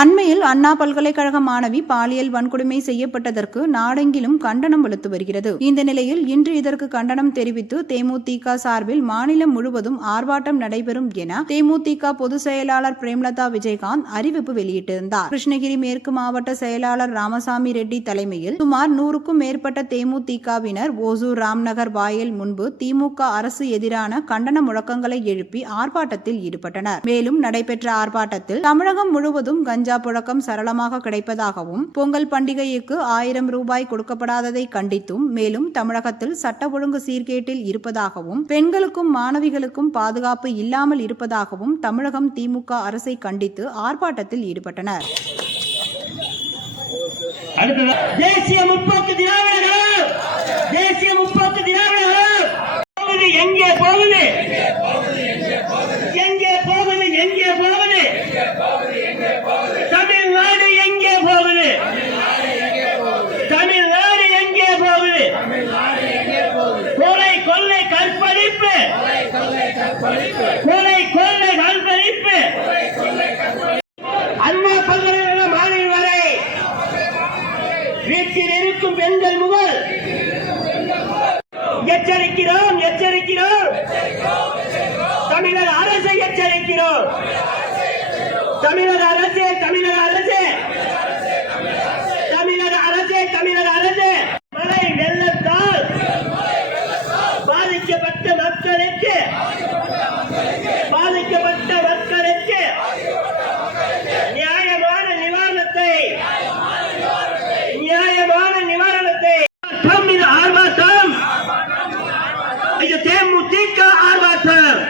அண்மையில் அண்ணா பல்கலைக்கழக மாணவி பாலியல் வன்கொடுமை செய்யப்பட்டதற்கு நாடெங்கிலும் கண்டனம் வலுத்து வருகிறது. இந்த நிலையில் இன்று இதற்கு கண்டனம் தெரிவித்து தேமுதிக சார்பில் மாநிலம் முழுவதும் ஆர்ப்பாட்டம் நடைபெறும் என தேமுதிக பொதுச் செயலாளர் பிரேம்லதா விஜயகாந்த் அறிவிப்பு வெளியிட்டிருந்தார். கிருஷ்ணகிரி மேற்கு மாவட்ட செயலாளர் ராமசாமி ரெட்டி தலைமையில் சுமார் நூறுக்கும் மேற்பட்ட தேமுதிகவினர் ஓசூர் ராம்நகர் வாயில் முன்பு திமுக அரசு எதிரான கண்டன முழக்கங்களை எழுப்பி ஆர்ப்பாட்டத்தில் ஈடுபட்டனர். மேலும் நடைபெற்ற ஆர்ப்பாட்டத்தில் தமிழகம் முழுவதும் கஞ்சா புழக்கம் சரளமாக கிடைப்பதாகவும் பொங்கல் பண்டிகைக்கு ஆயிரம் ரூபாய் கொடுக்கப்படாததை கண்டித்தும் மேலும் தமிழகத்தில் சட்ட ஒழுங்கு சீர்கேட்டில் இருப்பதாகவும் பெண்களுக்கும் மாணவிகளுக்கும் பாதுகாப்பு இல்லாமல் இருப்பதாகவும் தமிழகம் திமுக அரசை கண்டித்து ஆர்ப்பாட்டத்தில் ஈடுபட்டனர். தேசிய முற்போக்கு திராவிட கொலை கொள்ளை கற்பழிப்பு அண்ணா பல்கலைக்கழக மாணவி வரை. வீட்டில் இருக்கும் பெண்கள் முதல். எச்சரிக்கிறோம் எச்சரிக்கிறோம். தமிழக அரசை எச்சரிக்கிறோம். தமிழக அரசே தமிழக அரசே தமிழக அரசே மழை வெள்ளத்தால் பாதிக்கப்பட்ட மக்களுக்கு பாதிக்கப்பட்ட மக்களுக்கு நியாயமான நிவாரணத்தை நியாயமான நிவாரணத்தை ஆர்ப்பாட்டம் இது ஆர்ப்பாட்டம் இது தேமுதிக ஆர்ப்பாட்டம்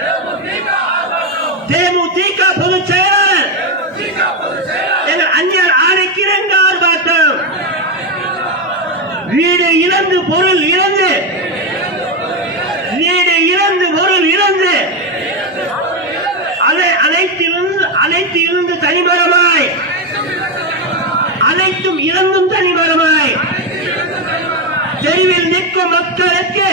தேமுதிக பொதுச் செயலாளர் எங்கள் அந்நியர் ஆணைக்கிறங்க ஆர்ப்பாட்டம் வீடு இழந்து பொருள் இழந்து. வீடு இழந்து பொருள் இழந்து. அதை அனைத்திலிருந்து அனைத்து இருந்து தனிபரமாய் அனைத்தும் இறந்தும் தனிபரமாய் தெருவில் நிற்கும் மக்களுக்கு